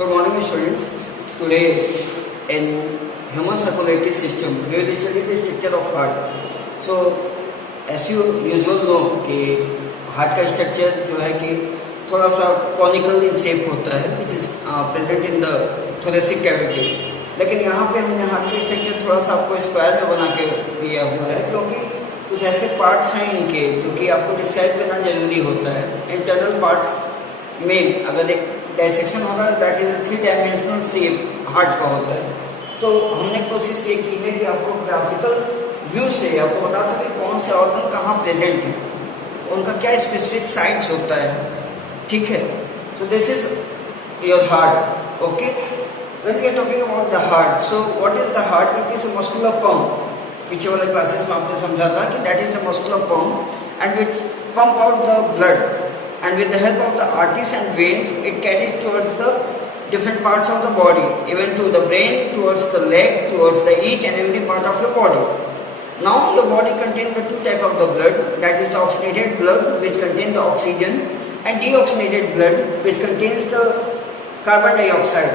Good morning, students. Today, in human circulatory system, we will study the structure of heart. So, as you usual know कि heart का structure जो है कि थोड़ा सा conical in shape होता है, which is present in the thoracic cavity. लेकिन यहाँ पे हमने हार्ट का स्ट्रक्चर थोड़ा सा आपको स्क्वायर में बना के दिया हुआ है, क्योंकि कुछ ऐसे पार्ट्स हैं इनके जो कि आपको डिस्क्राइब करना जरूरी होता है. इंटरनल पार्ट्स में अगर एक डायसेक्शन होगा, that is 3 dimensional shape heart का होता है. तो हमने कोशिश ये की है कि आपको ग्राफिकल व्यू से आपको बता सके कौन से ऑर्गन कहाँ प्रेजेंट है, उनका क्या स्पेसिफिक साइट्स होता है. ठीक है. So this is your heart. Okay. When we are talking about the heart, so what is the heart? It is a muscular pump. पीछे वाले क्लासेस में आपने समझा था कि that is a muscular pump and which pump out the blood, and with the help of the arteries and veins it carries towards the different parts of the body, even to the brain, towards the leg, towards the each and every part of your body. Now your body contains the 2 types of the blood, that is the oxygenated blood which contains the oxygen, and deoxygenated blood which contains the carbon dioxide.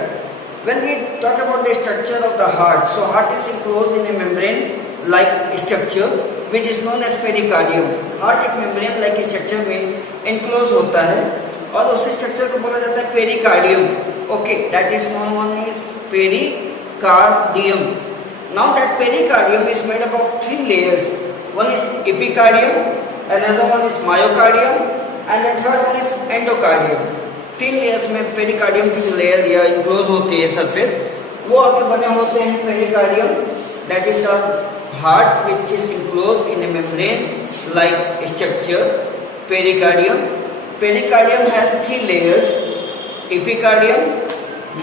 When we talk about the structure of the heart, so heart is enclosed in a membrane like structure which is known as pericardium. Heart एक membrane like structure में enclose होता है और उस structure को बोला जाता है pericardium. Okay. That is known as pericardium. Now that pericardium is made up of 3 layers. One is epicardium, another one is myocardium, and the third one is endocardium. 3 layers में pericardium की जो layer या enclose होती है surface, वो आपके बने होते हैं pericardium. That is the heart which is enclosed in a membrane like structure, pericardium. Pericardium has 3 layers: epicardium,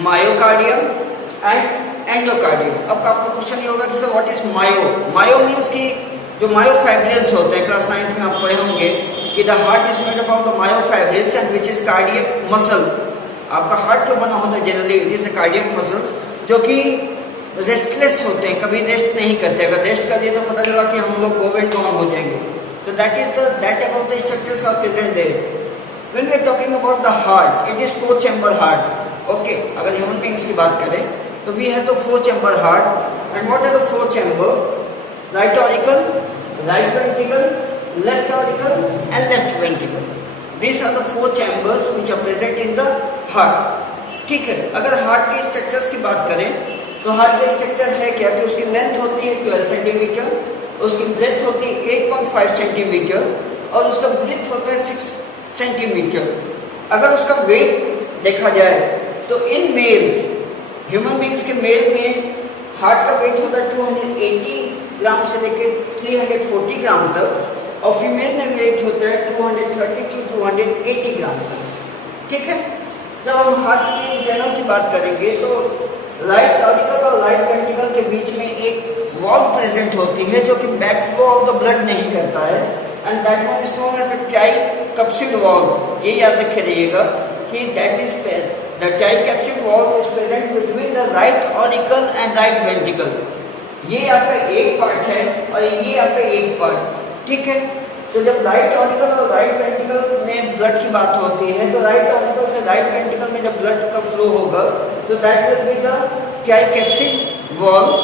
myocardium and endocardium. अब आपका क्वेश्चन ये होगा कि sir what is myo? Myo means कि जो मायोफाइब्रिल्स होते हैं, क्लास 9th में आप पढ़े होंगे कि the heart is made up of the myofibrils and which is cardiac muscle. आपका हार्ट जो बना होता है generally it is cardiac muscles जो कि रेस्टलेस होते हैं, कभी रेस्ट नहीं करते. अगर रेस्ट कर लिए तो पता चला कि हम लोग गोवेंट डाउन हो जाएंगे. So that is the that about the structures are present there. When we are talking about the heart, it is 4 chamber heart. Okay. अगर ह्यूमन बीइंग्स की बात करें तो we have the 4 chamber heart. And what are the 4 chamber? Right auricle, right ventricle, left auricle and left ventricle. These are the 4 chambers which are present in the heart. ठीक है. अगर heart के structures की बात करें तो heart का structure है क्या कि उसकी लेंथ होती है 12 सेंटीमीटर, उसकी ब्रेथ होती है 8.5 सेंटीमीटर और उसका ब्रेथ होता है 6 सेंटीमीटर. अगर उसका वेट देखा जाए तो इन मेल्स, ह्यूमन बीइंग्स के मेल में हार्ट का वेट होता है 280 ग्राम से लेकर 340 ग्राम तक और फीमेल में वेट होता है 230 to 280 ग्राम तक. ठीक है. जब हम हार्ट की इंटरनल की बात करेंगे तो राइट ऑरिकल और राइट वेंट्रिकल के बीच में एक वॉल्व प्रेजेंट होती है जो कि back flow of the blood नहीं करता है, and that one is known as the tricuspid valve. ये याद रखे रहिएगा कि that is the tricuspid valve is present between the right auricle and right ventricle. ये आपका एक पार्ट है और ये आपका एक पार्ट. ठीक है. तो जब राइट ऑरिकल और राइट वेंट्रिकल में ब्लड की बात होती है तो राइट ऑरिकल से राइट वेंट्रिकल में जब ब्लड का फ्लो होगा तो that will be the tricuspid valve.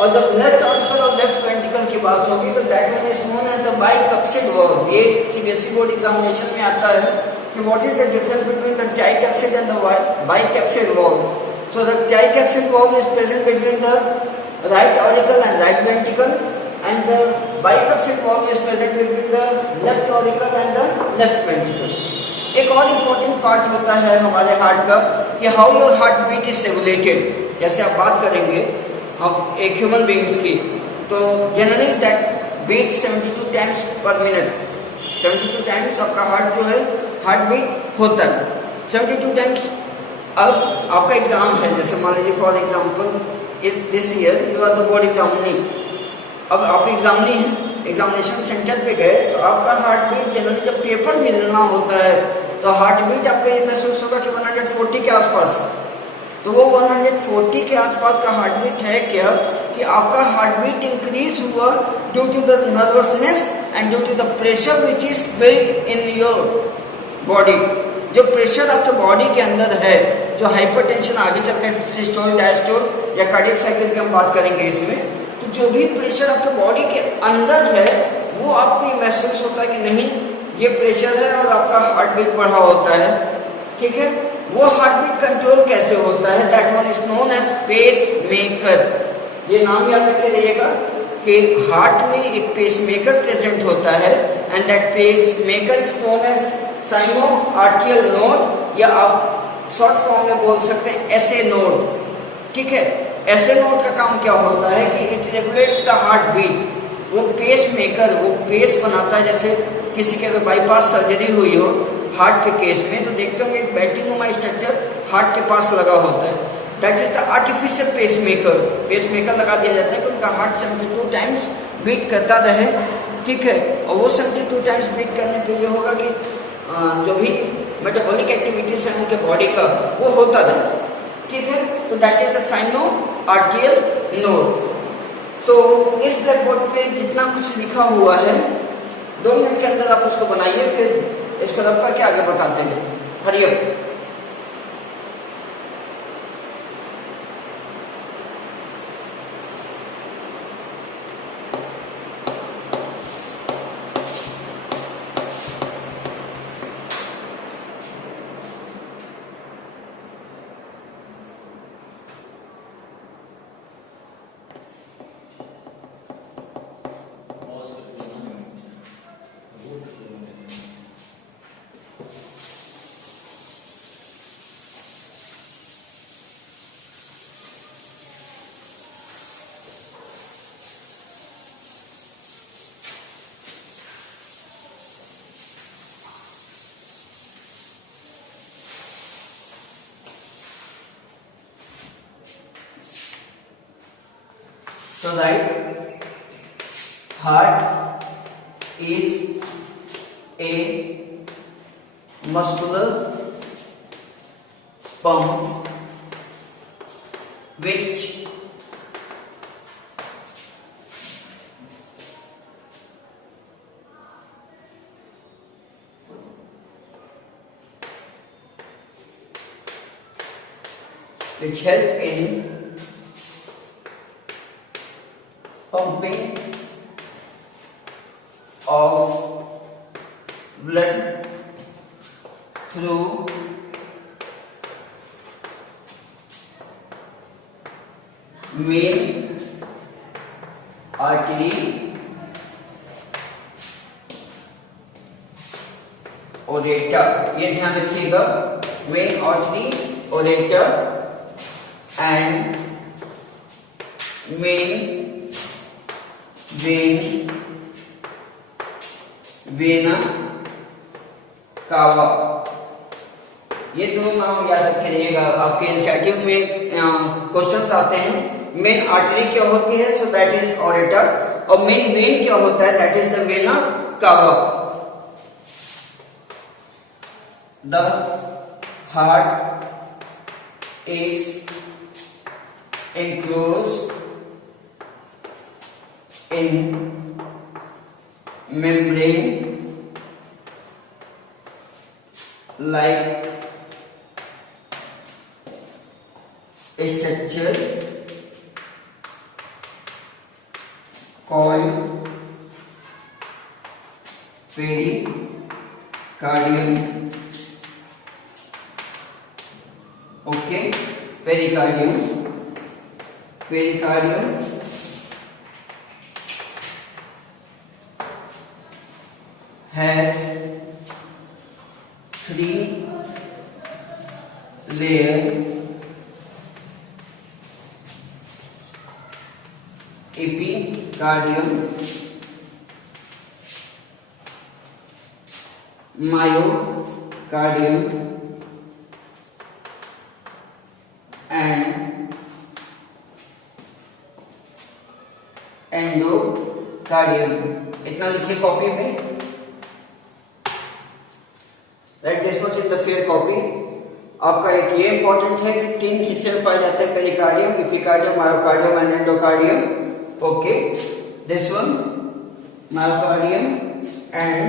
और जब लेफ्ट ऑरिकल और लेफ्ट वेंट्रिकल की बात होगी तो that will is known as the bicuspid valve. ये सीबीएसई बोर्ड एग्जामिनेशन में आता है कि what is the difference between the tricuspid and the bicuspid valve. So the tricuspid valve is present between the right auricle and right ventricle, and the bicuspid valve is present between the left auricle and the left ventricle. एक और important part होता है हमारे heart का कि how your heart beat is regulated. जैसे आप बात करेंगे हम एक ह्यूमन बीइंग्स की तो generally that beat 72 times per minute. 72 times आपका हार्ट जो है हार्ट बीट होता है 72 टाइम्स. अब आपका एग्जाम है, जैसे मान लीजिए for example is this year you are the board examinee. अब आप एग्जामिनी है, एग्जामिनेशन सेंटर पे गए तो आपका हार्ट बीट जनरली जब पेपर मिलना होता है तो हार्ट बीट आपका ये महसूस होगा कि 140 के आसपास. तो वो 140 के आसपास का हार्ट बीट है क्या कि आपका हार्ट बीट इंक्रीज हुआ due to the nervousness and due to the pressure which is build in your body. जो प्रेशर आपके बॉडी के अंदर है, जो हाइपरटेंशन आगे चलकर सिस्टोल डायस्टोल या कार्डियक साइकिल की हम बात करेंगे इसमें, तो जो भी प्रेशर आपके बॉडी के अंदर है वो आपको ये महसूस होता है कि नहीं ये प्रेशर है और आपका हार्ट बीट बढ़ा होता है, ठीक है। वो हार्ट बीट कंट्रोल कैसे होता है, that one is known as pace maker. ये नाम याद रखे रहिएगा कि हार्ट में एक पेस मेकर प्रेजेंट होता है and that pace maker is known as sino atrial node, या आप शॉर्ट फॉर्म में बोल सकते हैं एसए नोड, ठीक है। एसए नोड का काम क्या होता है कि it regulates the heart beat. वो पेस मेकर, वो पेस बनाता है। जैसे किसी के अगर बाईपास सर्जरी हुई हो हार्ट के केस में, तो देखते होंगे एक बैटरीनुमा स्ट्रक्चर हार्ट के पास लगा होता है, that is the artificial pace maker. Pace maker लगा दिया जाता है कि उनका हार्ट 72 टाइम्स बीट करता रहे, ठीक है। और वो 72 टाइम्स बीट करने पे ये होगा कि जो भी मेटाबॉलिक एक्टिविटीज है उनके बॉडी का वो होता रहे, ठीक है। तो that is the sino atrial node. तो इस ब्लैक बोर्ड पे जितना कुछ लिखा हुआ है 2 मिनट के अंदर आप उसको बनाइए, फिर इसको रब करके आगे बताते हैं। हरियम। So right, heart is a muscular pump which help in pumping of blood through main artery aorta। ये ध्यान रखिएगा, main artery aorta and main vein vena cava. ये दो नाम याद रखे रहिएगा, आपके एनसीईआरटी में क्वेश्चंस आते हैं। मेन आर्टरी क्या होती है, सो दैट इज ऑरेटा, और मेन वेन क्या होता है, that is the vena cava. The heart is enclosed in membrane like structure called pericardium। Okay, pericardium has 3 layer epicardium, myocardium and endocardium. इतना लिखिए कॉपी में, right this much in the fair copy. आपका एक ये important है कि 3 हिस्से में पाए जाते हैं, pericardium, epicardium, myocardium and endocardium. Okay, this one myocardium and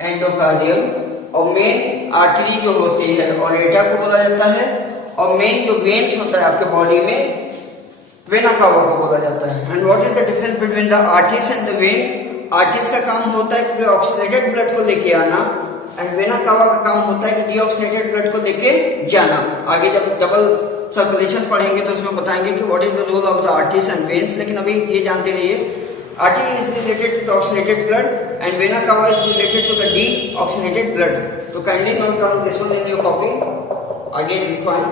endocardium. और मेन आर्टरी जो होती है और एटा को बोला जाता है, और मेन जो वेन्स होता है आपके बॉडी में वेना कावा को बोला जाता है। And what is the difference between the arteries and the when? Arteries का काम होता है कि ऑक्सीडेटेड ब्लड को लेके आना, एंड वेना कावा का काम होता है कि डीऑक्सीडेटेड ब्लड को लेके जाना। आगे जब डबल सर्कुलेशन पढ़ेंगे तो उसमें बताएंगे कि what is the role of the arteries and veins, लेकिन अभी ये जानते रहिए artery is related to the oxidated blood and vena cava is related to the deoxidated blood. तो kindly note down this one in your copy. आगे लिखवाएं।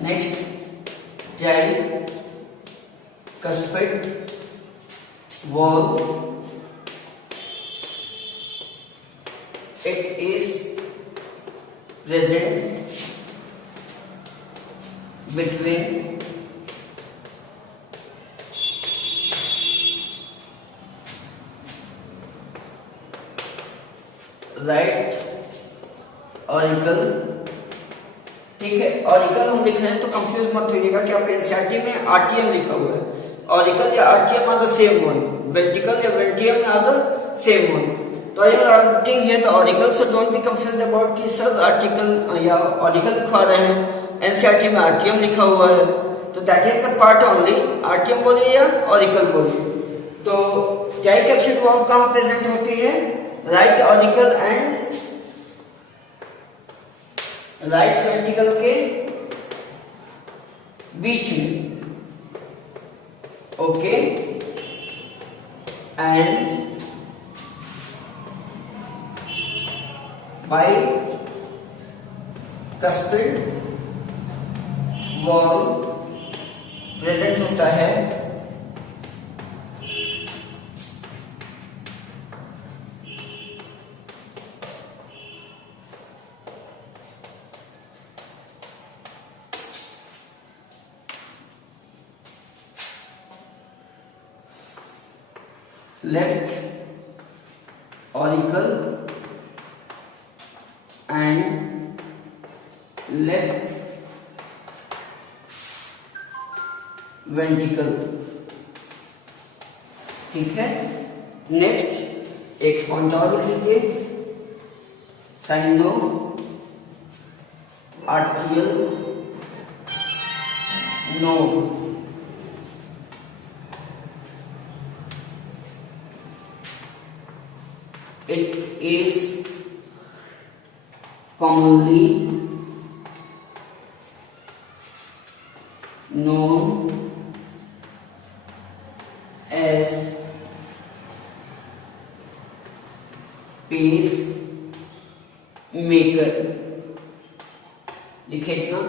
Next, tricuspid valve. It is present between right auricle। ठीक है, auricle हम लिख रहे हैं तो कंफ्यूज मत होइएगा कि आप एनसीईआरटी में आरटीएम लिखा हुआ है। ऑरिकल या आरटीएम are the same one, ventricle या वेंट्रियम आर द सेम वन। तो I am writing here the auricle, so don't be confuse about कि सर आर्टिकल या ऑरिकल लिखवा रहे हैं, एनसीईआरटी में आरटीएम लिखा हुआ है, तो that is the part only. RTM बोलिए या ऑरिकल बोलिए। तो ट्राइकैप्सिड वाल्व कहां प्रेजेंट होती है? Right auricle and right ventricle के बीच में। Okay, and bicuspid valve present होता है left auricle and left ventricle। ठीक है, नेक्स्ट एक पॉइंट और लिख लीजिए, sino atrial node. It is commonly known as pacemaker। लिखे इतना।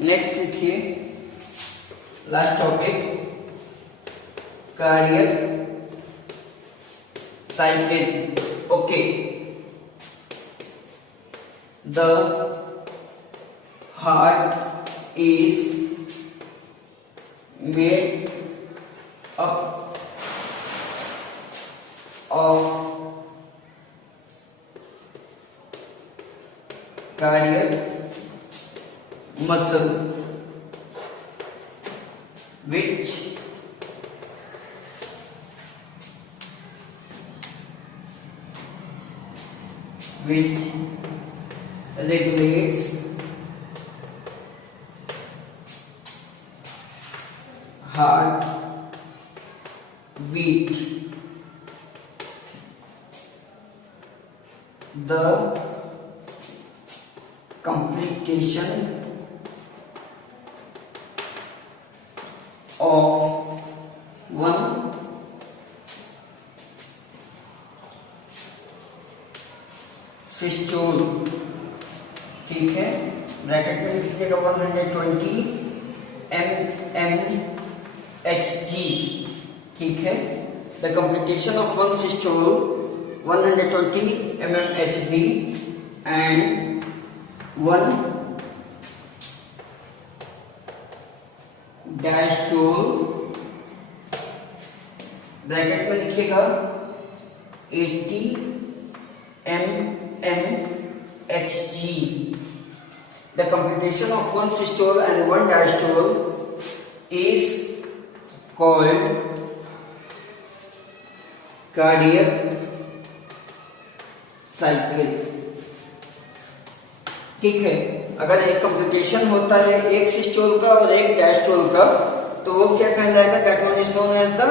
नेक्स्ट लिखिए, last topic, cardiac cycle. Okay, the heart is made up of cardiac muscle which regulates heart beat। The complication of one systole, ठीक है, bracket में लिख लीजिएगा 120 mmHg, ठीक है। The completion of one systole 120 mmHg and one diastole, bracket में लिखिएगा 80 mmHg. The computation of one systole and one diastole is called cardiac cycle, ठीक है। अगर एक कंप्यूटेशन होता है एक सिस्टोल का और एक डायस्टोल का, तो वो क्या कहलाएगा? That one is known as the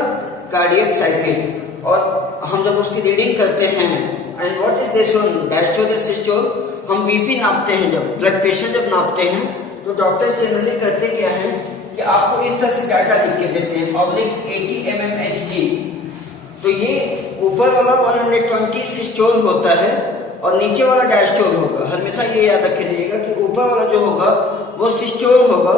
cardiac cycle. और हम जब उसकी रीडिंग करते हैं, and what is this one, diastole या सिस्टोल, हम बीपी नापते हैं, जब ब्लड प्रेशर जब नापते हैं, तो डॉक्टर्स जनरली करते क्या है कि आपको इस तरह से डाटा लिख के देते हैं, ऑब्लिक 80 mmHg। तो ये ऊपर वाला 120 सिस्टोल होता है और नीचे वाला डायस्टोल होगा। हमेशा ये याद रख लीजिएगा कि ऊपर वाला जो होगा वो सिस्टोल होगा,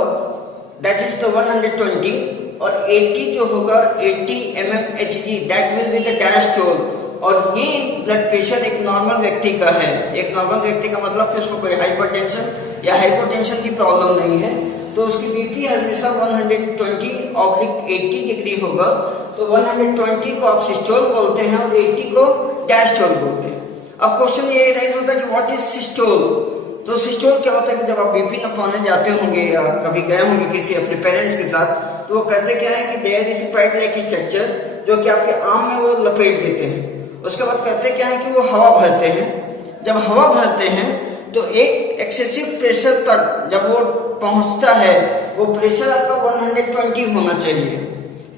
दैट इज द 120, और 80 जो होगा 80 mmHg, that will be the diastole. और ये ब्लड प्रेशर एक नॉर्मल व्यक्ति का है। एक नॉर्मल व्यक्ति का मतलब कि उसको कोई हाइपरटेंशन या हाइपोटेंशन की प्रॉब्लम नहीं है, तो उसकी बीपी हमेशा 120/80 डिग्री होगा। तो 120 को आप सिस्टोल बोलते हैं और 80 को डायस्टोल बोलते हैं। अब क्वेश्चन ये राइज होता है कि व्हाट इज सिस्टोल। तो सिस्टोल क्या होता है कि जब आप बीपी नापने जाते होंगे या कभी गए होंगे किसी अपने पेरेंट्स के साथ, तो वो कहते क्या है कि there is pipe like structure, जो कि आपके आर्म में वो लपेट देते हैं। उसके बाद कहते क्या है कि वो हवा भरते हैं। जब हवा भरते हैं तो एक एक्सेसिव प्रेशर तक जब वो पहुंचता है, वो प्रेशर आपका 120 होना चाहिए।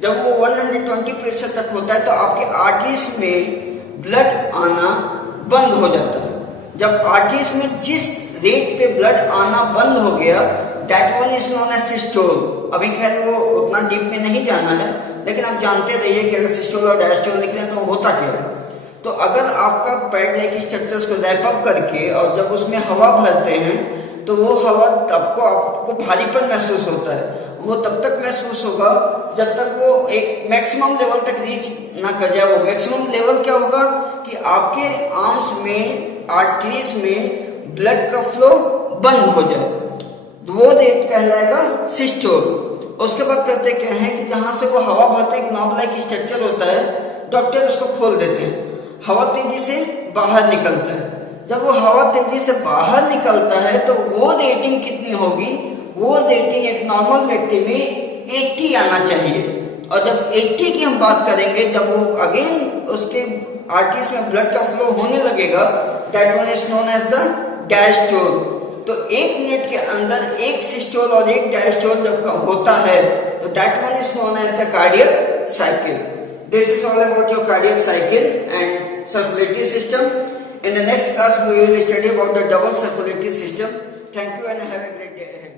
जब वो 120 प्रेशर तक होता है तो आपके आर्टरीज में ब्लड आना बंद हो जाता है। जब आर्टरीज में जिस रेट पे ब्लड आना बंद हो गया, that one is known as systole. अभी खैर वो उतना डीप में नहीं जाना है, लेकिन आप जानते रहिए कि अगर सिस्टोल और डायस्टोल लिख रहे हैं तो होता क्या है। तो अगर आपका पैड लाइक स्ट्रक्चर्स को रैप अप करके और जब उसमें हवा भरते हैं, तो वो हवा आपको भारीपन महसूस होता है। वो तब तक महसूस होगा जब तक वो एक मैक्सिमम लेवल तक रीच ना कर जाए। वो मैक्सिमम लेवल क्या होगा कि आपके आर्म्स में, आर्टरीज में ब्लड का फ्लो बंद हो जाए, वो रेट कहलाएगा सिस्टोल। उसके बाद कहते क्या है कि जहां से वो हवा भरते एक नॉब लाइक स्ट्रक्चर होता है, डॉक्टर उसको खोल देते हैं, हवा तेजी से बाहर निकलता है। जब वो हवा तेजी से बाहर निकलता है तो वो रेटिंग कितनी होगी? वो रेटिंग एक नॉर्मल व्यक्ति में 80 आना चाहिए। और जब 80 की हम बात करेंगे, जब वो अगेन उसके आर्टरीज में ब्लड का फ्लो होने लगेगा, that one is known as the diastole. तो एक मिनट के अंदर एक सिस्टोल और एक डायस्टोल जब होता है, तो that one is known as the cardiac cycle. This is all about your cardiac cycle and circulatory system. In the next class, we will study about the double circulatory system. Thank you and have a great day ahead.